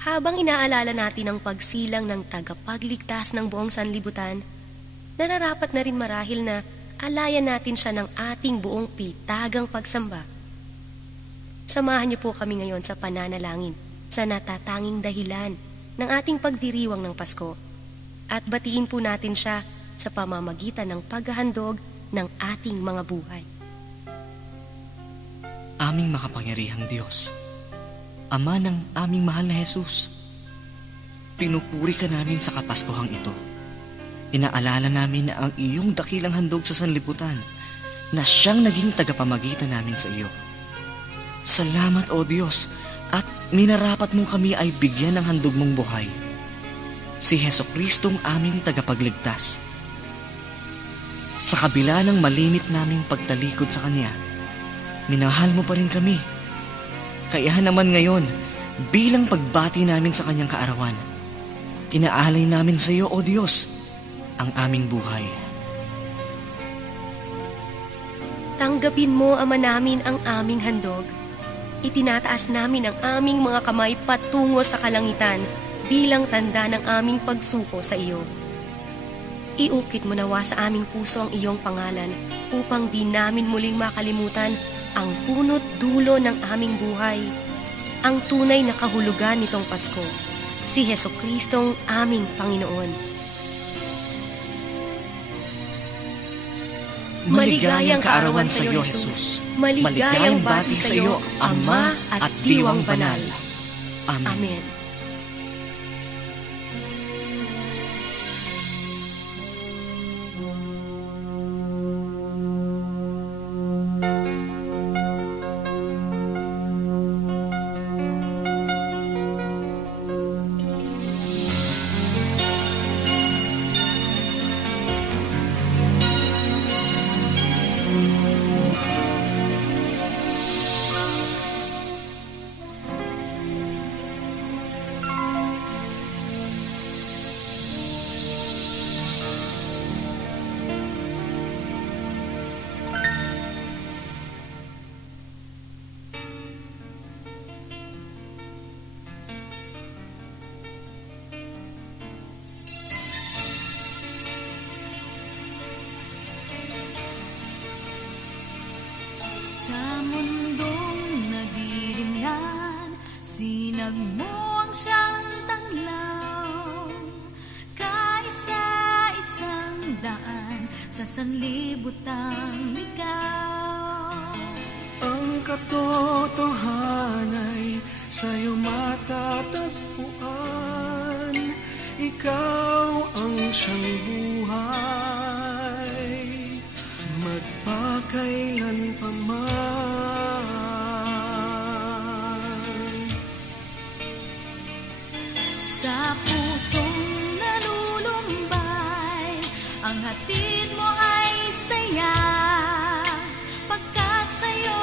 Habang inaalala natin ang pagsilang ng tagapagligtas ng buong sanlibutan, nararapat na rin marahil na alayan natin siya ng ating buong pitagang pagsamba. Samahan niyo po kami ngayon sa pananalangin sa natatanging dahilan ng ating pagdiriwang ng Pasko at batiin po natin siya sa pamamagitan ng paghahandog ng ating mga buhay. Aming makapangyarihang Diyos, Ama ng aming mahal na Jesus, pinupuri ka namin sa Kapaskuhang ito. Inaalala namin na ang iyong dakilang handog sa sanlibutan na siyang naging tagapamagitan namin sa iyo. Salamat, O Diyos, at minarapat mo kami ay bigyan ng handog mong buhay, si Jesucristong aming tagapagligtas. Sa kabila ng malimit naming pagtalikod sa Kanya, minahal mo pa rin kami. Kaya naman ngayon, bilang pagbati namin sa Kanyang kaarawan, inaalay namin sa iyo, O Diyos, ang aming buhay. Tanggapin mo, Ama namin, ang aming handog. Itinataas namin ang aming mga kamay patungo sa kalangitan bilang tanda ng aming pagsuko sa iyo. Iukit mo nawa sa aming puso ang iyong pangalan upang di namin muling makalimutan ang punot dulo ng aming buhay, ang tunay na kahulugan nitong Pasko, si Jesucristong aming Panginoon. Maligayang kaarawan sa iyo, Jesus. Maligayang bati sa iyo, Ama at Diwang Banal. Amen. Sa mundong nadilimlan, sinag mo ang siyang tanglaw. Kaisa-isang daan sa sanlibutang ligaw. Ang katotohanan ay sa'yo matatagpuan. Ikaw ang siyang buhay, magpakailan pa man. Sa pusong nalulumbay, ang hatid mo ay saya, pagkat sa'yo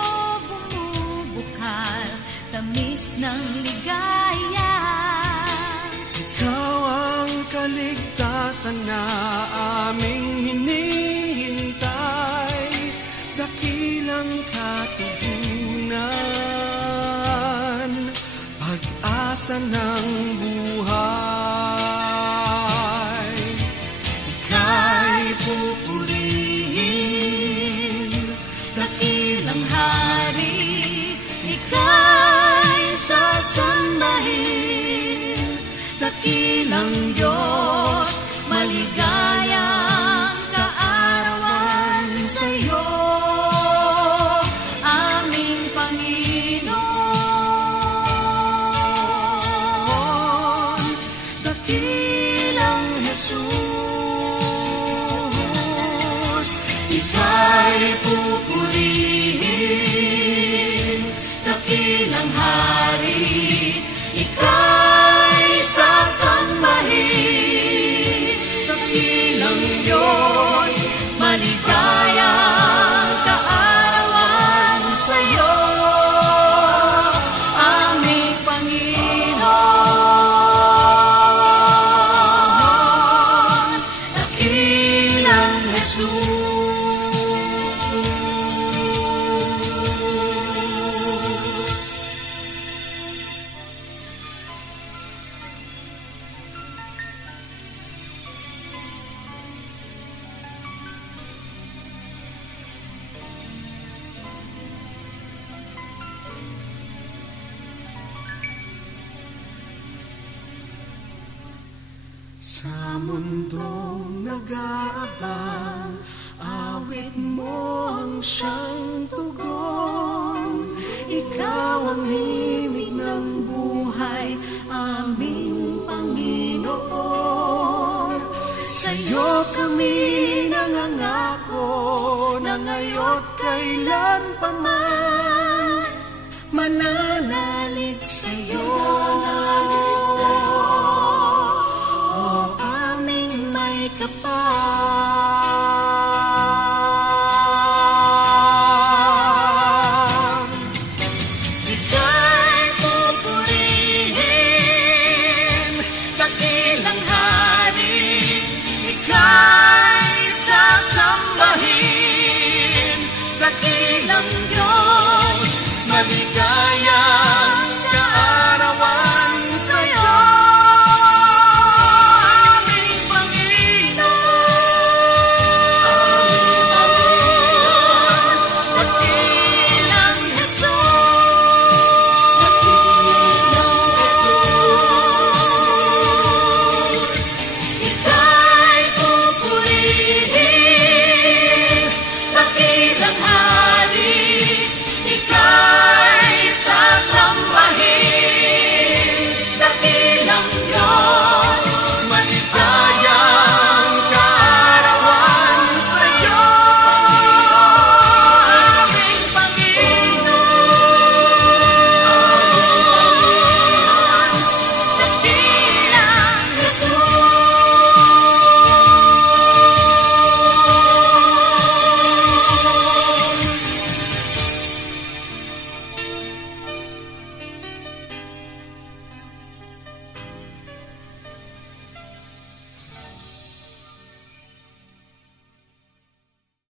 bumubukal tamis ng ligaya. Ikaw ang kaligtasan na aming hinihintay, dakilang katugunan, pag-asa ng buhay. Ika'y pupurihin, dakilang hari, ika'y sasambahin, dakilang Diyos, maligayang kaarawan sa'yo, Aming Panginoon, dakilang Jesus. Ika'y pupurihin, dakilang hari, ika'y sasambahin, dakilang Diyos, maligayang kaarawan sa'yo, aming Panginoon, dakilang Jesus. Sa mundong nag-aabang, awit mo ang siyang tugon. Ikaw ang himig ng buhay, aming Panginoon. Sa'yo kami nangangako, na ngayo't kailan pa man